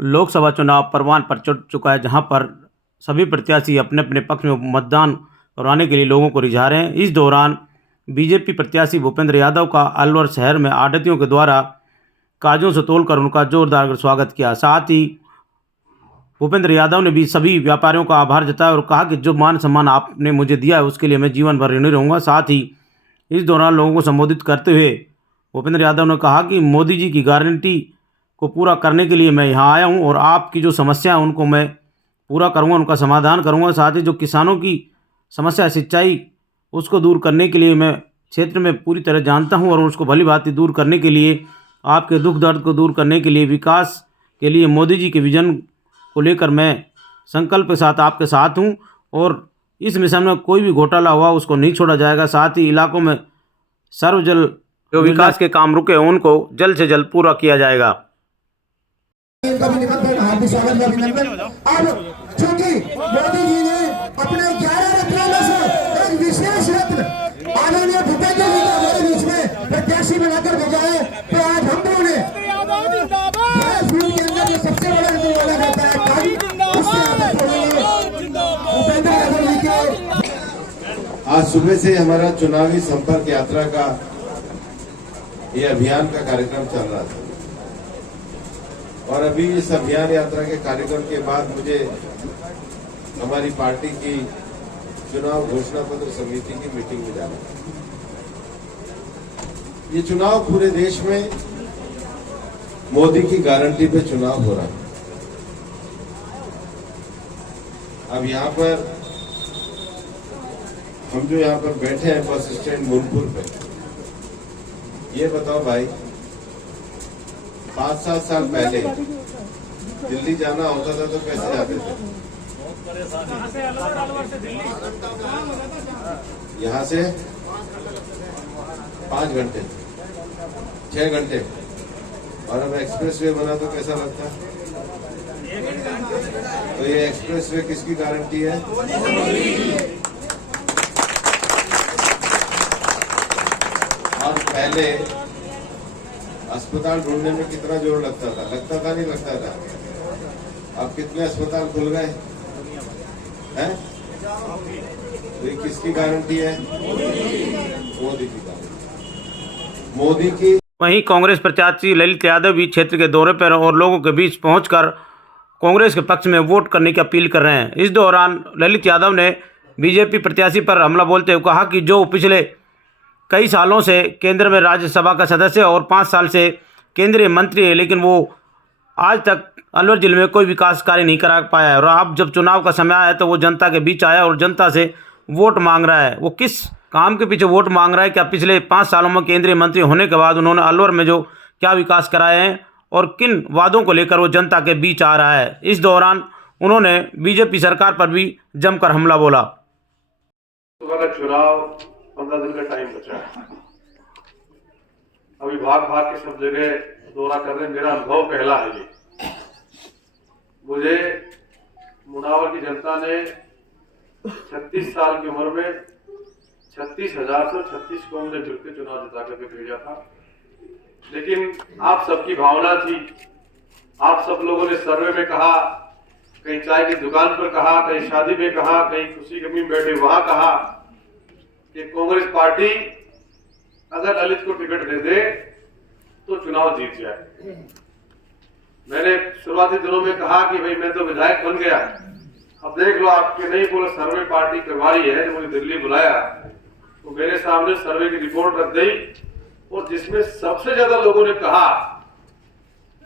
लोकसभा चुनाव परवान पर चढ़ चुका है, जहां पर सभी प्रत्याशी अपने अपने पक्ष में मतदान करवाने के लिए लोगों को रिझा रहे हैं। इस दौरान बीजेपी प्रत्याशी भूपेंद्र यादव का अलवर शहर में आढ़तियों के द्वारा काजों से तोलकर उनका जोरदार स्वागत किया। साथ ही भूपेंद्र यादव ने भी सभी व्यापारियों का आभार जताया और कहा कि जो मान सम्मान आपने मुझे दिया है उसके लिए मैं जीवन भर ऋणी रहूँगा। साथ ही इस दौरान लोगों को संबोधित करते हुए भूपेंद्र यादव ने कहा कि मोदी जी की गारंटी को पूरा करने के लिए मैं यहाँ आया हूँ और आपकी जो समस्या है उनको मैं पूरा करूँगा, उनका समाधान करूँगा। साथ ही जो किसानों की समस्या सिंचाई उसको दूर करने के लिए मैं क्षेत्र में पूरी तरह जानता हूँ और उसको भली भांति दूर करने के लिए, आपके दुख दर्द को दूर करने के लिए, विकास के लिए मोदी जी के विजन को लेकर मैं संकल्प के साथ आपके साथ हूँ और इस मिशन में कोई भी घोटाला हुआ उसको नहीं छोड़ा जाएगा। साथ ही इलाकों में सर्वजल जो विकास के काम रुके हैं उनको जल्द से जल्द पूरा किया जाएगा। हार्दिक स्वागत अभिनंदन। अब चूंकि मोदी जी ने अपने 11 रत्नों में से एक विशेष रत्न आदरणीय भूपेंद्र जी को हमारे बीच में प्रत्याशी बनाकर भेजा है, तो आज हम लोगों ने के अंदर जो सबसे बड़ा रत्न माना जाता है भूपेंद्र यादव जी के। आज सुबह से हमारा चुनावी संपर्क यात्रा का ये अभियान का कार्यक्रम चल रहा था और अभी इस अभियान यात्रा के कार्यक्रम के बाद मुझे हमारी पार्टी की चुनाव घोषणा पत्र समिति की मीटिंग में जाना है। ये चुनाव पूरे देश में मोदी की गारंटी पे चुनाव हो रहा है। अब यहाँ पर हम जो यहाँ पर बैठे हैं बस स्टैंड मूलपुर पे, ये बताओ भाई 5-7 साल पहले दिल्ली जाना होता था तो कैसे जाते थे? यहाँ से 5 घंटे 6 घंटे, और अब एक्सप्रेस वे बना तो कैसा लगता? तो ये एक्सप्रेस वे किसकी गारंटी है? और पहले अस्पताल ढूंढने में कितना जोर लगता था नहीं लगता था? अब कितने अस्पताल खुल गए हैं? तो ये किसकी गारंटी है? मोदी की गारंटी, मोदी की। वहीं कांग्रेस प्रत्याशी ललित यादव भी क्षेत्र के दौरे पर और लोगों के बीच पहुंचकर कांग्रेस के पक्ष में वोट करने की अपील कर रहे हैं। इस दौरान ललित यादव ने बीजेपी प्रत्याशी पर हमला बोलते हुए कहा कि जो पिछले कई सालों से केंद्र में राज्यसभा का सदस्य और 5 साल से केंद्रीय मंत्री है, लेकिन वो आज तक अलवर जिले में कोई विकास कार्य नहीं करा पाया है और अब जब चुनाव का समय आया तो वो जनता के बीच आया और जनता से वोट मांग रहा है। वो किस काम के पीछे वोट मांग रहा है? क्या पिछले 5 सालों में केंद्रीय मंत्री होने के बाद उन्होंने अलवर में जो क्या विकास कराए हैं और किन वादों को लेकर वो जनता के बीच आ रहा है। इस दौरान उन्होंने बीजेपी सरकार पर भी जमकर हमला बोला। चुनाव 15 दिन का टाइम बचा है। अभी भाग के सब जगह दौरा कर रहे। मेरा अनुभव पहला है। ये मुझे मुनावर की जनता ने 36 साल की उम्र में 36,000 से 36 को मुझे मिलकर चुनाव जिता करके भेजा था। लेकिन आप सबकी भावना थी, आप सब लोगों ने सर्वे में कहा, कहीं चाय की दुकान पर कहा, कहीं शादी में कहा, कहीं खुशी गमी में बैठे वहां कहा कि कांग्रेस पार्टी अगर ललित को टिकट दे दे तो चुनाव जीत जाए। मैंने शुरुआती दिनों में कहा कि भाई मैं तो विधायक बन गया, अब देख लो आपके नहीं बोलो सर्वे पार्टी करवाई है। मुझे दिल्ली बुलाया तो मेरे सामने सर्वे की रिपोर्ट रख गई और जिसमें सबसे ज्यादा लोगों ने कहा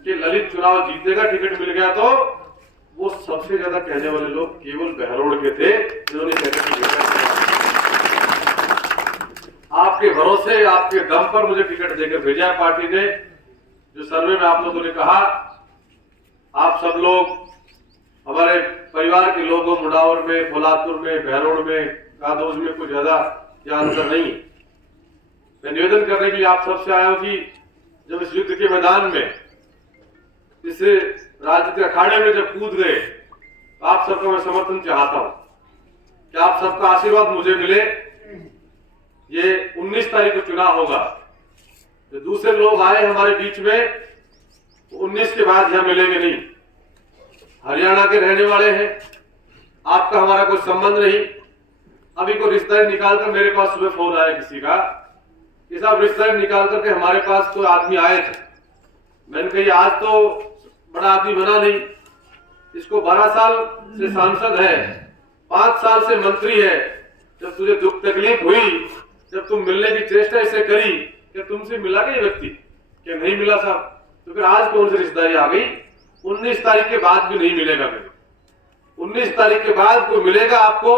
कि ललित चुनाव जीतेगा, टिकट मिल गया, तो वो सबसे ज्यादा कहने वाले लोग केवल बहरोड़ के थे, जिन्होंने आपके भरोसे आपके दम पर मुझे टिकट देकर भेजा है पार्टी ने। जो सर्वे में आप लोगों ने कहा, आप सब लोग हमारे परिवार के लोगों मुडावर में, फुलातुर में, बहरोड़ में, कादोज में कुछ ज्यादा अंतर नहीं है। मैं निवेदन करने के लिए आप सबसे आया हूं कि जब इस युद्ध के मैदान में, इस राज्य के अखाड़े में जब कूद गए, तो आप सबका मैं समर्थन चाहता हूं कि आप सबका आशीर्वाद मुझे मिले। ये 19 तारीख को चुनाव होगा। जो दूसरे लोग आए हमारे बीच में, 19 के बाद यहां मिलेंगे नहीं। हरियाणा के रहने वाले हैं, आपका हमारा कोई संबंध नहीं। अभी कोई रिश्तेदार निकाल कर मेरे पास सुबह फोन आया किसी का कि साहब रिश्तेदार निकाल करके हमारे पास कोई आदमी आए थे। मैंने कही आज तो बड़ा आदमी बना नहीं, इसको 12 साल से सांसद है, 5 साल से मंत्री है। जब तुझे दुख तकलीफ हुई, जब तुम मिलने की चेष्टा इसे करी, क्या तुमसे मिला क्या ये व्यक्ति? क्या नहीं मिला साहब? तो फिर आज कौन सी रिश्तेदारी आ गई? 19 तारीख के बाद भी नहीं मिलेगा। फिर 19 तारीख के बाद कोई मिलेगा आपको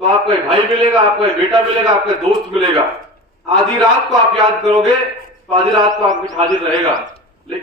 तो आपका भाई मिलेगा, आपका बेटा मिलेगा, आपका दोस्त मिलेगा। आधी रात को आप याद करोगे तो आधी रात को आपकी हाजिर रहेगा। लेकिन